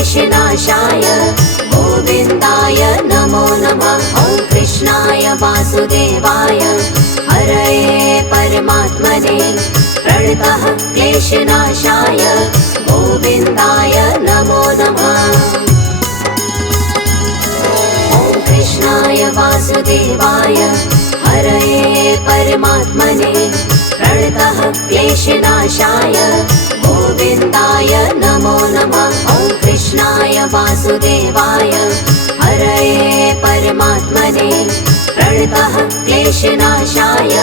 क्लेशनाशाय गोविन्दाय नमो नमः। ॐ कृष्णाय वासुदेवाय हरये परमात्मने प्रणतः क्लेशनाशाय गोविन्दाय नमो नमः। ॐ कृष्णाय वासुदेवाय हरये परमात्मने प्रणतः क्लेशनाशाय गोविन्दाय नमो नमः। ॐ कृष्णाय वासुदेवाय हरये परमात्मने प्रणतः क्लेशनाशाय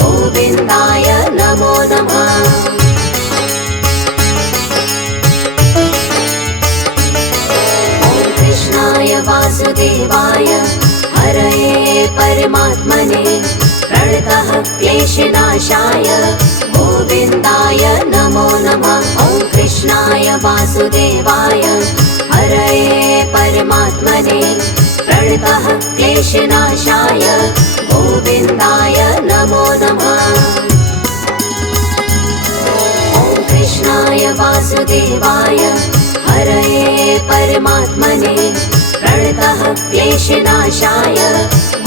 गोविन्दाय नमो नमः। ॐ कृष्णाय वासुदेवाय हरये परमात्मने प्रणतः क्लेशनाशाय गोविन्दाय नमो नमः। ॐ कृष्णाय वासुदेवाय हरये परमात्मने प्रणतः क्लेशनाशाय गोविन्दाय नमो नमः। ॐ कृष्णाय वासुदेवाय हरये परमात्मने प्रणतः क्लेशनाशाय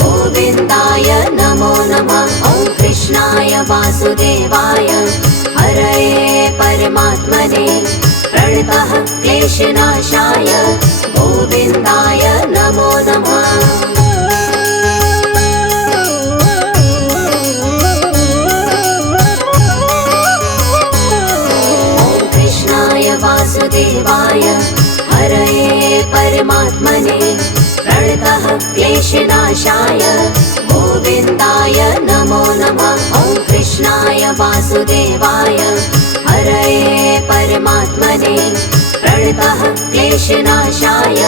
गोविन्दाय नमो नमः। ॐ कृष्णाय वासुदेवाय हरये परमात्मने प्रणतः क्लेशनाशाय गोविन्दाय नमो नमः। ॐ कृष्णाय वासुदेवाय हरये परमात्मने प्रणतः क्लेशनाशाय गोविन्दाय नमो नमः। ॐ कृष्णाय वासुदेवाय हरये परमात्मने प्रणतः क्लेशनाशाय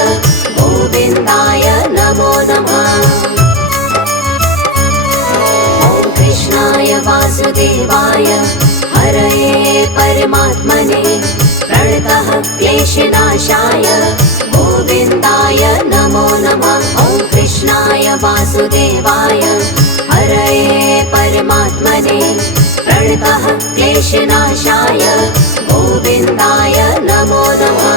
गोविन्दाय नमो नमः। ॐ कृष्णाय वासुदेवाय हरये परमात्मने प्रणतः क्लेशनाशाय गोविन्दाय नमो नमः। ॐ कृष्णाय वासुदेवाय हरये परमात्मने प्रणतः क्लेशनाशाय गोविन्दाय नमो नमः।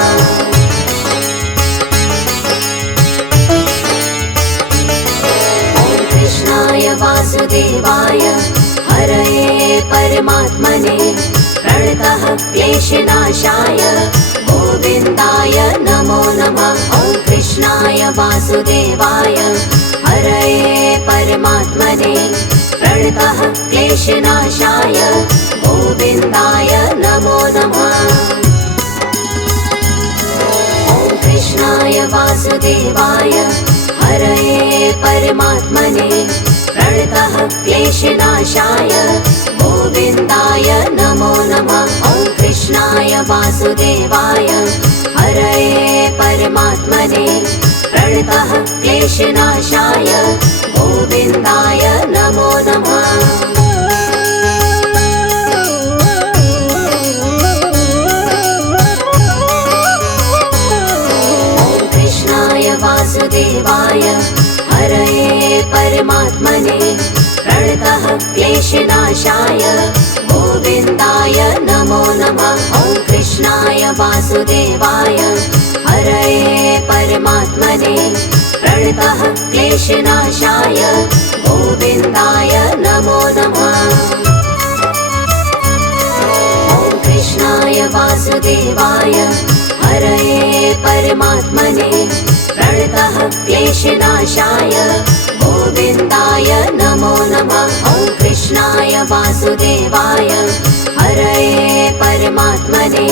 ॐ कृष्णाय वासुदेवाय हरये परमात्मने प्रणतः क्लेशनाशाय गोविन्दाय नमो नमः। ॐ कृष्णाय वासुदेवाय हरये परमात्मने प्रणतः क्लेशनाशाय गोविन्दाय नमो नमः। ॐ कृष्णाय वासुदेवाय हरये परमात्मने प्रणतः क्लेशनाशाय गोविन्दाय नमो नमः। ॐ कृष्णाय वासुदेवाय हरये परमात्मने प्रणतः क्लेशनाशाय गोविन्दाय नमो नमः। ॐ कृष्णाय वासुदेवाय हरये परमात्मने प्रणतः क्लेशनाशाय गोविन्दाय नमो नमः। ॐ कृष्णाय वासुदेवाय हरये परमात्मने प्रणतः क्लेशनाशाय गोविन्दाय नमो नमः। ॐ कृष्णाय वासुदेवाय हरये परमात्मने प्रणतः क्लेशनाशाय गोविन्दाय नमो नमः। ॐ कृष्णाय वासुदेवाय हरये परमात्मने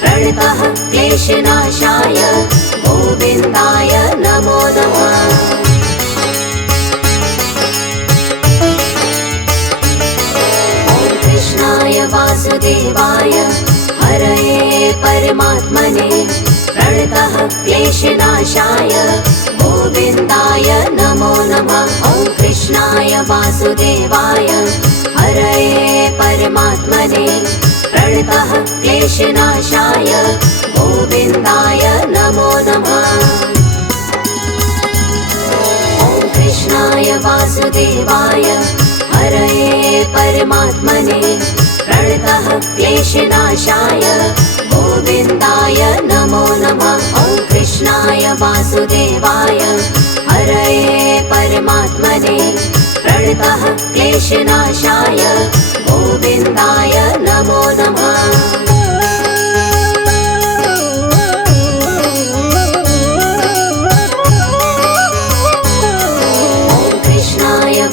प्रणतः क्लेशनाशाय गोविन्दाय नमो नमः। ॐ कृष्णाय वासुदेवाय हरये परमात्मने प्रणतः क्लेशनाशाय गोविन्दाय नमो नमः। ॐ कृष्णाय वासुदेवाय हरये परमात्मने प्रणतः क्लेशनाशाय गोविन्दाय नमो नमः। ॐ कृष्णाय वासुदेवाय हरये परमात्मने प्रणतः क्लेशनाशाय गोविन्दाय नमो नमः। वासुदेवाय हरये परमात्मने प्रणतः क्लेशनाशाय गोविन्दाय नमो नमः।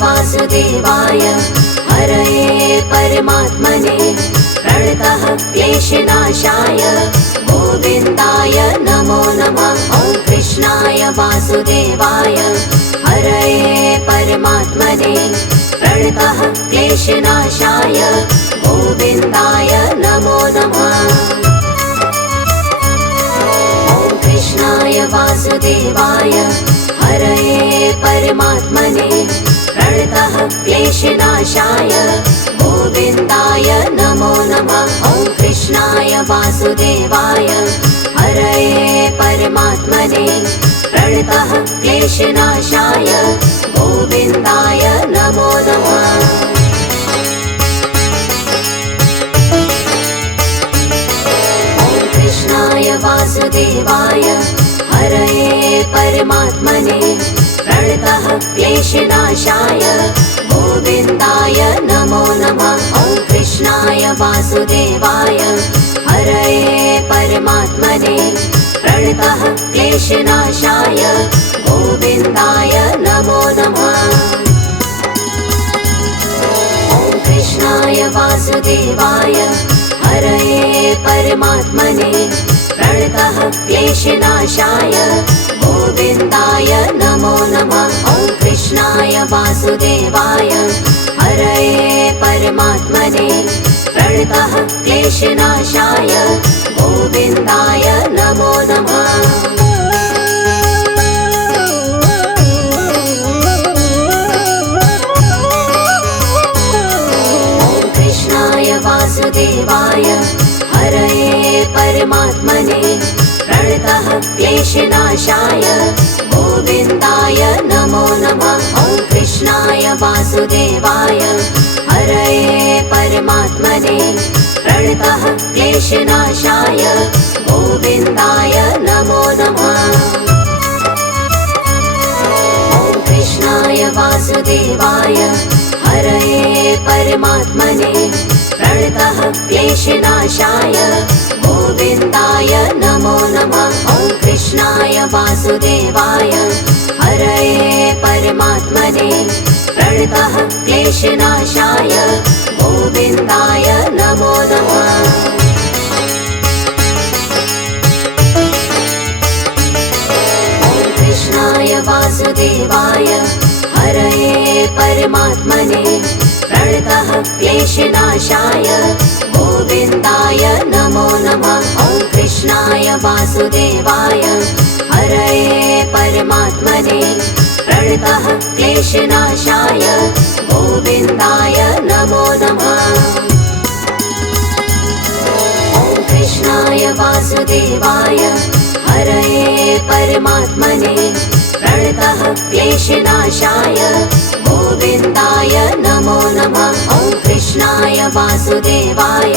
वासुदेवाय हरये परमात्मने प्रणतः क्लेशनाशाय गोविन्दाय नमो नमः। ॐ कृष्णाय वासुदेवाय हरये परमात्मने प्रणतः क्लेशनाशाय गोविन्दाय नमो नमः। ॐ कृष्णाय वासुदेवाय हरये परमात्मने प्रणतः क्लेशनाशाय गोविन्दाय नमो नमः। ॐ कृष्णाय वासुदेवाय हरये परमात्मने प्रणतः क्लेशनाशाय गोविन्दाय नमो नमः। ॐ कृष्णाय वासुदेवाय हरये परमात्मने प्रणतः क्लेशनाशाय गोविन्दाय नमो नमः। ॐ कृष्णाय वासुदेवाय हरये परमात्मने प्रणतः क्लेशनाशाय गोविन्दाय नमो नमः। ॐ कृष्णाय वासुदेवाय हरये परमात्मने प्रणतः क्लेशनाशाय गोविन्दाय नमो नमः। ॐ कृष्णाय वासुदेवाय हरये परमात्मने प्रणतः क्लेशनाशाय गोविन्दाय नमो नमः। ॐ कृष्णाय वासुदेवाय हरये परमात्मने प्रणतः क्लेशनाशाय गोविन्दाय नमो नमः। ॐ कृष्णाय वासुदेवाय हरये परमात्मने प्रणतः क्लेशनाशाय गोविन्दाय नमो नमः। ॐ कृष्णाय वासुदेवाय हरये परमात्मने प्रणतः क्लेशनाशाय गोविन्दाय नमो नमः। ॐ कृष्णाय वासुदेवाय हरये परमात्मने प्रणतः क्लेशनाशाय गोविन्दाय नमो नमः। ॐ कृष्णाय वासुदेवाय हरये परमात्मने प्रणतः क्लेशनाशाय गोविन्दाय नमो नमः। ॐ कृष्णाय वासुदेवाय हरये परमात्मने प्रणतः क्लेशनाशाय गोविन्दाय नमो नमः। ॐ कृष्णाय वासुदेवाय हरये परमात्मने प्रणतः क्लेशनाशाय गोविन्दाय नमो नमः। ॐ कृष्णाय वासुदेवाय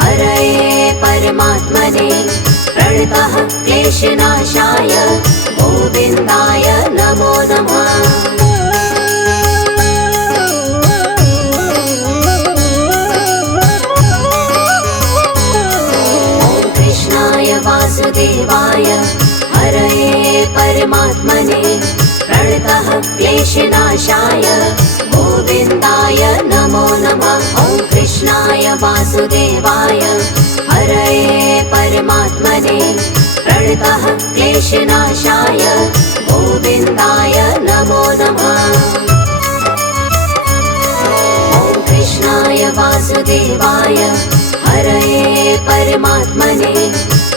हरये परमात्मने प्रणतः क्लेशनाशाय गोविन्दाय नमो नमः। ॐ कृष्णाय वासुदेवाय हरये परमात्मने प्रणतः क्लेशनाशाय गोविन्दाय नमो नमः। ॐ कृष्णाय वासुदेवाय हरये परमात्मने प्रणतः क्लेशनाशाय गोविन्दाय नमो नमः। ॐ कृष्णाय वासुदेवाय हरये परमात्मने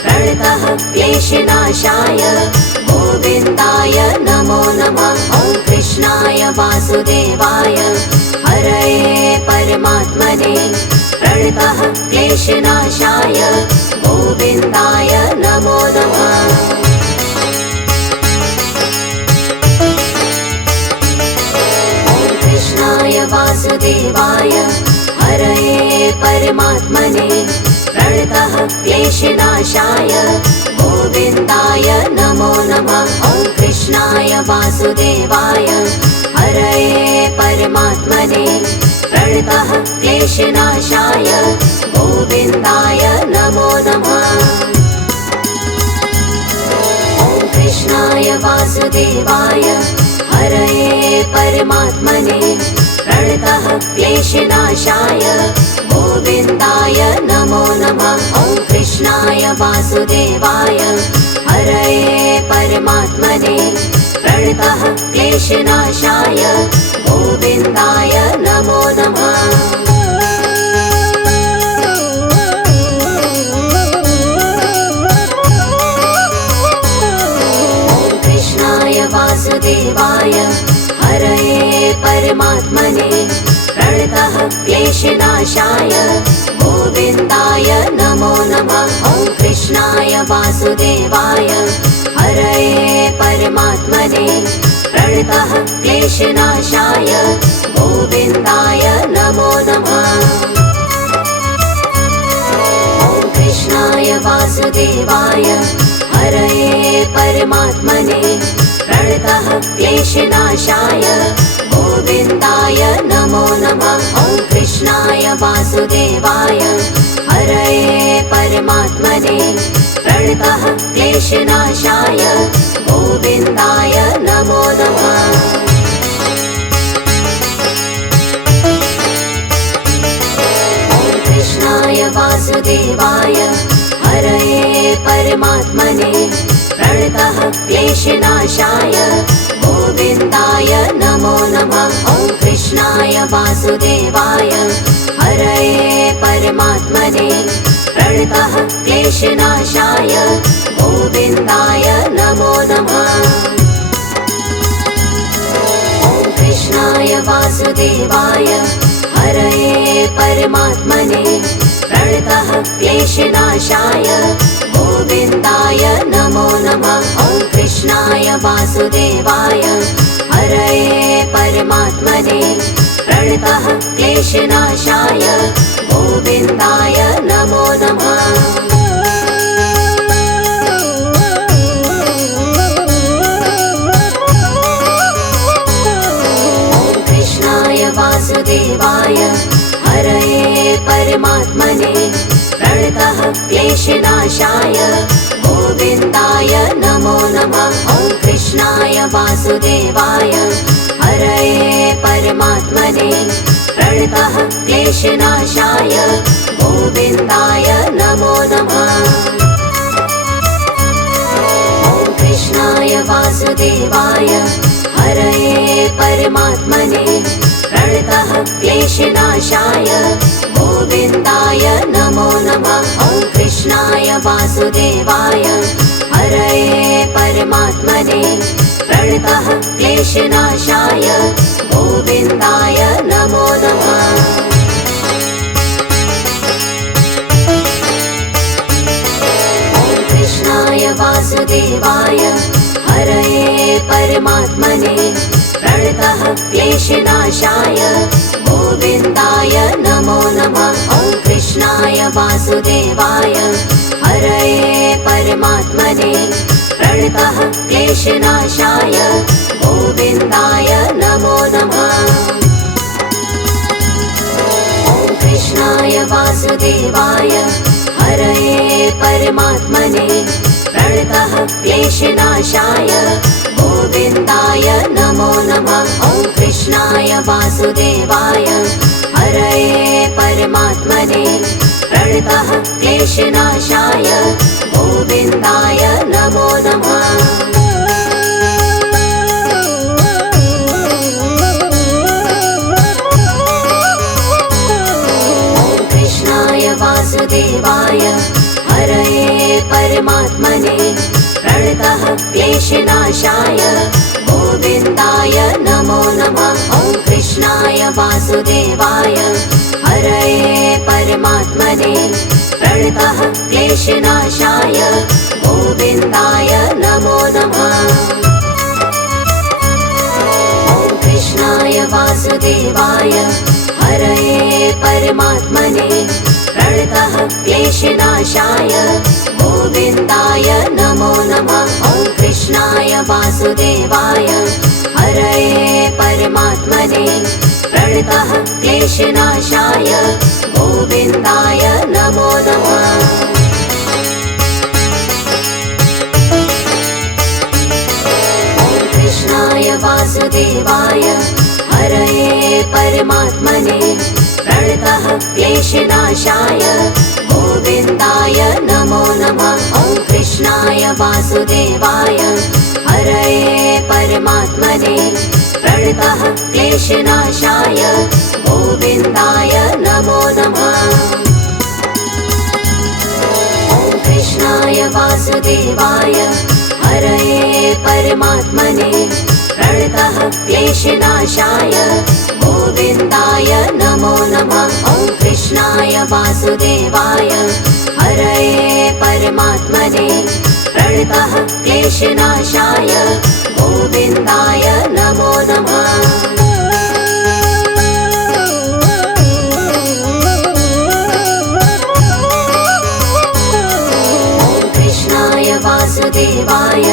प्रणतः क्लेशनाशाय गोविन्दाय नमो नमः। ॐ कृष्णाय वासुदेवाय हरये परमात्मने प्रणतः क्लेशनाशाय गोविन्दाय नमो नमः। ॐ कृष्णाय वासुदेवाय हरये परमात्मने प्रणतः क्लेशनाशाय गोविन्दाय नमो नमः। वासुदेवाय हरये परमात्मने प्रणतः क्लेशनाशाय गोविन्दाय नमो नमः। ॐ कृष्णाय वासुदेवाय हरये परमात्मने प्रणतः क्लेशनाशाय गोविन्दाय नमो नमः। ॐ कृष्णाय वासुदेवाय हरये परमात्मने प्रणतः क्लेशनाशाय गोविन्दाय नमो नमः। ॐ कृष्णाय वासुदेवाय हरये परमात्मने प्रणतः क्लेशनाशाय गोविन्दाय नमो नमः। ॐ कृष्णाय वासुदेवाय हरये परमात्मने प्रणतः क्लेशनाशाय गोविन्दाय नमो नमः। ॐ कृष्णाय वासुदेवाय हरये परमात्मने प्रणतः क्लेशनाशाय गोविन्दाय नमो नमः। ॐ कृष्णाय वासुदेवाय हरये परमात्मने प्रणतः क्लेशनाशाय गोविन्दाय नमो नमः। ॐ कृष्णाय वासुदेवाय हरये परमात्मने प्रणतः क्लेशनाशाय गोविन्दाय नमो नमः। ॐ कृष्णाय वासुदेवाय हरये परमात्मने प्रणतः क्लेशनाशाय गोविन्दाय नमो नमः। ॐ कृष्णाय वासुदेवाय हरये परमात्मने प्रणतः क्लेशनाशाय गोविन्दाय नमो नमः। ॐ कृष्णाय वासुदेवाय हरये परमात्मने प्रणतः क्लेशनाशाय गोविन्दाय नमो नमः। ॐ कृष्णाय वासुदेवाय हरये परमात्मने प्रणतः क्लेशनाशाय गोविन्दाय नमो नमः। ॐ कृष्णाय वासुदेवाय हरये परमात्मने प्रणतः क्लेशनाशाय गोविन्दाय नमो नमः। ॐ कृष्णाय वासुदेवाय हरये परमात्मने प्रणतः क्लेशनाशाय गोविन्दाय नमो नमः। ॐ कृष्णाय वासुदेवाय हरये परमात्मने प्रणतः क्लेशनाशाय गोविन्दाय नमो नमः। ॐ कृष्णाय वासुदेवाय हरये परमात्मने प्रणतः क्लेशनाशाय गोविन्दाय नमो नमः। ॐ कृष्णाय वासुदेवाय हरये परमात्मने प्रणतः क्लेशनाशाय गोविन्दाय नमो नमः। ॐ कृष्णाय वासुदेवाय हरये परमात्मने प्रणतः क्लेशनाशाय गोविन्दाय नमो नमः। ॐ कृष्णाय वासुदेवाय हरये परमात्मने प्रणतः क्लेशनाशाय गोविन्दाय नमो नमः। ॐ कृष्णाय वासुदेवाय हरये परमात्मने प्रणतः क्लेशनाशाय गोविन्दाय नमो नमः। ॐ कृष्णाय वासुदेवाय हरये परमात्मने प्रणतः क्लेशनाशाय गोविन्दाय नमो नमः। ॐ कृष्णाय वासुदेवाय हरये परमात्मने प्रणतः क्लेशनाशाय गोविन्दाय नमो नमः। ॐ कृष्णाय वासुदेवाय क्लेशनाशाय गोविन्दाय नमो नमः। कृष्णाय वासुदेवाय हरये परमात्मने प्रणतः क्लेशनाशाय गोविन्दाय नमो नमः। ॐ कृष्णाय वासुदेवाय हरये परमात्मने प्रणतः क्लेशनाशाय गोविन्दाय नमो नमः। ॐ कृष्णाय वासुदेवाय हरये परमात्मने प्रणतः क्लेशनाशाय गोविन्दाय नमो नमः। ॐ कृष्णाय वासुदेवाय हरये परमात्मने प्रणतः क्लेशनाशाय गोविन्दाय नमो नमः। वासुदेवाय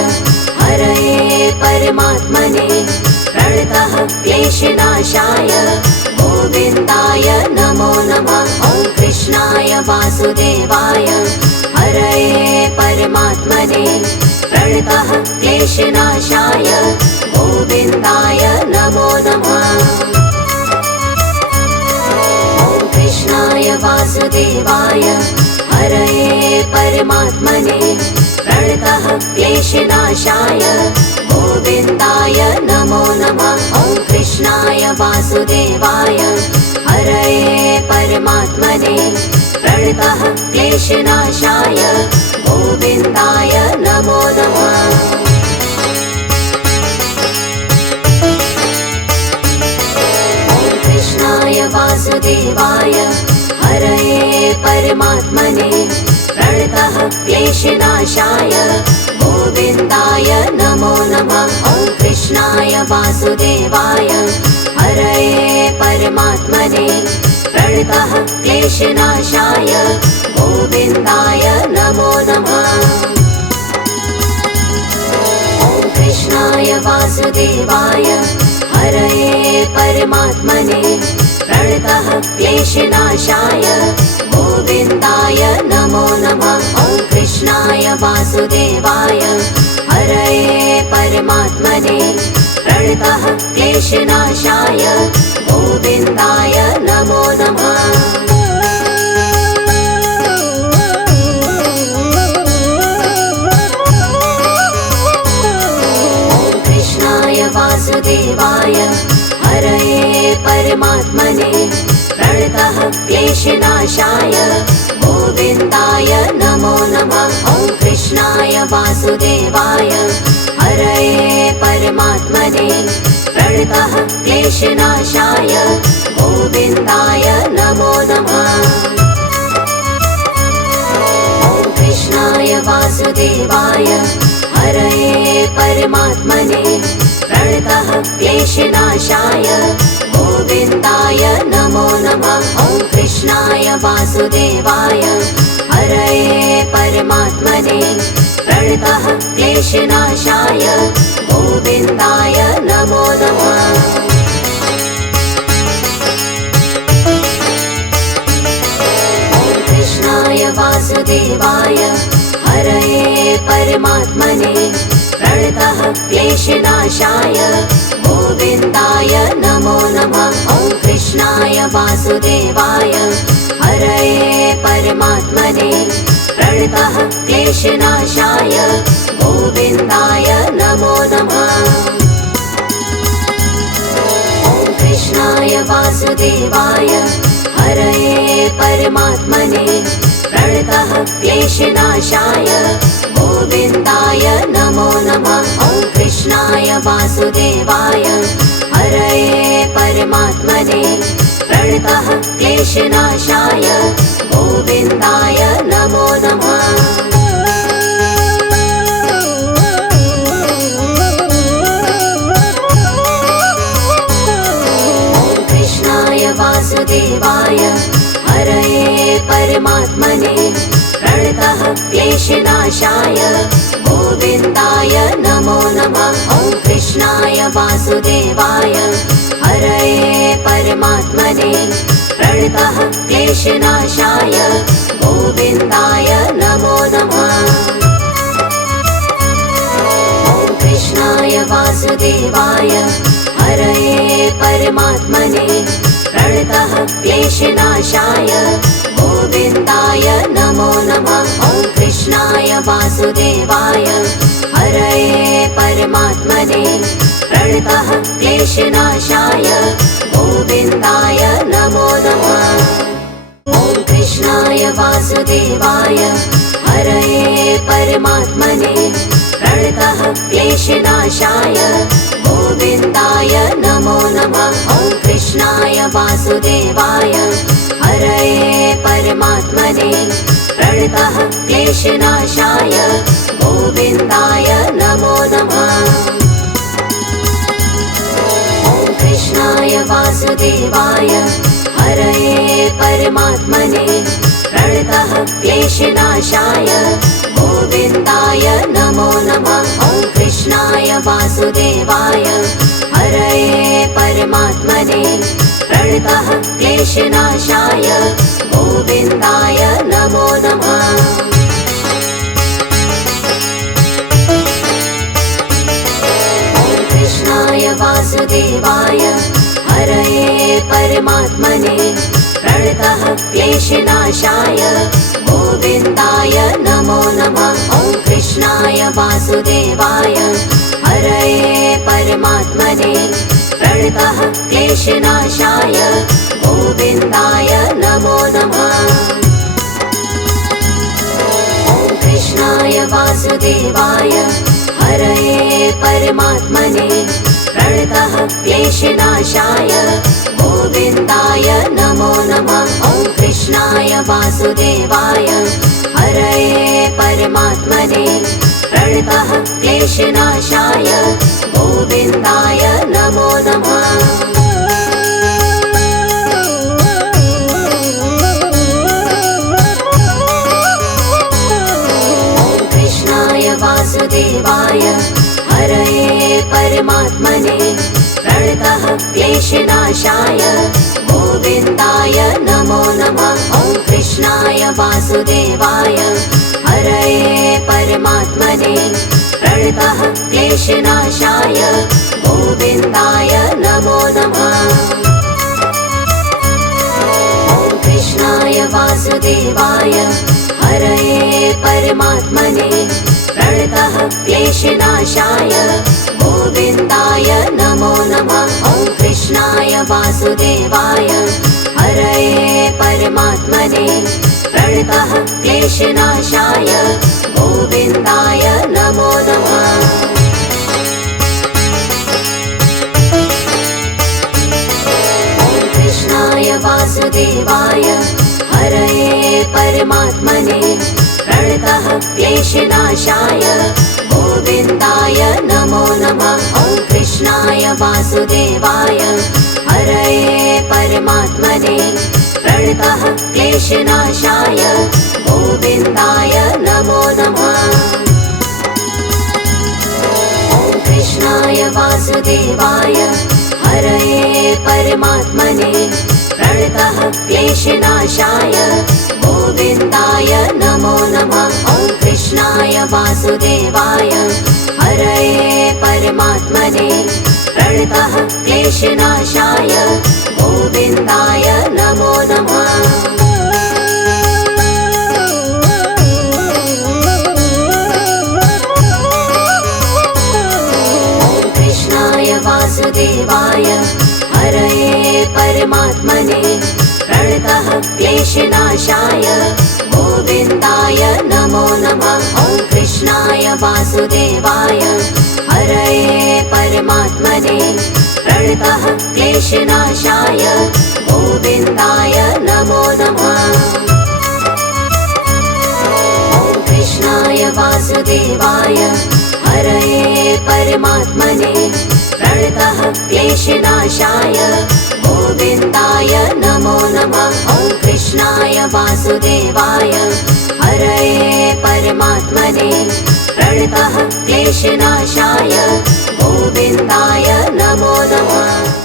हरये परमात्मने प्रणतः क्लेशनाशाय गोविन्दाय नमो नमः। ॐ कृष्णाय वासुदेवाय हरये परमात्मने प्रणतः क्लेशनाशाय गोविन्दाय नमो नमः। ॐ कृष्णाय वासुदेवाय हरये परमात्मने प्रणतः क्लेशनाशाय गोविन्दाय नमो नमः। ॐ कृष्णाय वासुदेवाय हरये परमात्मने प्रणतः क्लेशनाशाय गोविन्दाय नमो नमः। ॐ कृष्णाय वासुदेवाय हरये परमात्मने प्रणतः क्लेशनाशाय गोविन्दाय नमो नमः। ॐ कृष्णाय वासुदेवाय हरये परमात्मने प्रणतः क्लेशनाशाय गोविन्दाय नमो नमः। ॐ कृष्णाय वासुदेवाय हरये परमात्मने प्रणतः क्लेशनाशाय गोविन्दाय नमो नमः। ॐ कृष्णाय वासुदेवाय हरये परमात्मने प्रणतः क्लेशनाशाय गोविन्दाय नमो नमः। ॐ कृष्णाय वासुदेवाय हरये परमात्मने प्रणतः क्लेशनाशाय गोविन्दाय नमो नमः। ॐ कृष्णाय वासुदेवाय हरये परमात्मने प्रणतः क्लेशनाशाय गोविन्दाय नमो नमः। ॐ कृष्णाय वासुदेवाय हरये परमात्मने प्रणतः क्लेशनाशाय गोविन्दाय नमो नमः। ॐ कृष्णाय वासुदेवाय हरये परमात्मने प्रणतः क्लेशनाशाय गोविन्दाय नमो नमः। ॐ कृष्णाय वासुदेवाय हरये परमात्मने प्रणतः क्लेशनाशाय गोविन्दाय नमो नमः। ॐ कृष्णाय वासुदेवाय हरये परमात्मने प्रणतः क्लेशनाशाय गोविन्दाय नमो नमः। ॐ कृष्णाय वासुदेवाय हरये परमात्मने प्रणतः क्लेशनाशाय गोविन्दाय नमो नमः। ॐ कृष्णाय वासुदेवाय हरये परमात्मने प्रणतः क्लेशनाशाय गोविन्दाय नमो नमः। वासुदेवाय हरये परमात्मने प्रणतः क्लेशनाशाय गोविन्दाय नमो नमः। ॐ कृष्णाय वासुदेवाय हरये परमात्मने प्रणतः क्लेशनाशाय गोविन्दाय नमो नमः। ॐ कृष्णाय वासुदेवाय हरये परमात्मने प्रणतः क्लेशनाशाय गोविन्दाय नमो नमः। ॐ कृष्णाय वासुदेवाय हरये परमात्मने प्रणतः क्लेशनाशाय गोविन्दाय नमो नमः। ॐ कृष्णाय वासुदेवाय हरये परमात्मने प्रणतः क्लेशनाशाय गोविन्दाय नमो नमः। ॐ कृष्णाय वासुदेवाय हरये परमात्मने प्रणतः क्लेशनाशाय गोविन्दाय नमो नमः। ॐ कृष्णाय वासुदेवाय हरये परमात्मने प्रणतः क्लेशनाशाय गोविन्दाय नमो नमः। ॐ कृष्णाय वासुदेवाय हरये परमात्मने प्रणतः क्लेशनाशाय गोविन्दाय नमो नमः। ॐ कृष्णाय वासुदेवाय हरये परमात्मने प्रणतः क्लेशनाशाय गोविन्दाय नमो नमः। ॐ कृष्णाय वासुदेवाय हरये परमात्मने प्रणतः क्लेशनाशाय गोविन्दाय नमो नमः। ॐ कृष्णाय वासुदेवाय हरये परमात्मने प्रणतः क्लेशनाशाय गोविन्दाय नमो नमः। ॐ कृष्णाय वासुदेवाय हरये परमात्मने प्रणतः क्लेशनाशाय गोविन्दाय नमो नमः। ॐ कृष्णाय वासुदेवाय हरये परमात्मने प्रणतः क्लेशनाशाय गोविन्दाय नमो नमः। ॐ कृष्णाय वासुदेवाय हरये परमात्मने प्रणतः क्लेशनाशाय गोविन्दाय नमो नमः। ॐ कृष्णाय वासुदेवाय हरये परमात्मने प्रणतः क्लेशनाशाय गोविन्दाय नमो नमः। ॐ कृष्णाय वासुदेवाय हरये परमात्मने प्रणतः क्लेशनाशाय गोविन्दाय नमो नमः। ॐ कृष्णाय वासुदेवाय हरये परमात्मने प्रणतः क्लेशनाशाय गोविन्दाय नमो नमः। ॐ कृष्णाय वासुदेवाय हरये परमात्मने प्रणतः क्लेशनाशाय गोविन्दाय नमो नमः। ॐ कृष्णाय वासुदेवाय हरये परमात्मने प्रणतः क्लेशनाशाय गोविन्दाय नमो नमः। ॐ कृष्णाय वासुदेवाय हरये परमात्मने प्रणतः क्लेशनाशाय गोविन्दाय नमो नमः। ॐ कृष्णाय वासुदेवाय हरये परमात्मने प्रणतः क्लेशनाशाय गोविन्दाय नमो नमः। ॐ कृष्णाय वासुदेवाय हरये परमात्मने प्रणतः क्लेशनाशाय गोविन्दाय नमो नमः। ॐ कृष्णाय वासुदेवाय हरये परमात्मने प्रणतः क्लेशनाशाय गोविन्दाय नमो नमः। ॐ कृष्णाय वासुदेवाय हरये परमात्मने प्रणतः क्लेशनाशाय गोविन्दाय नमो नमः।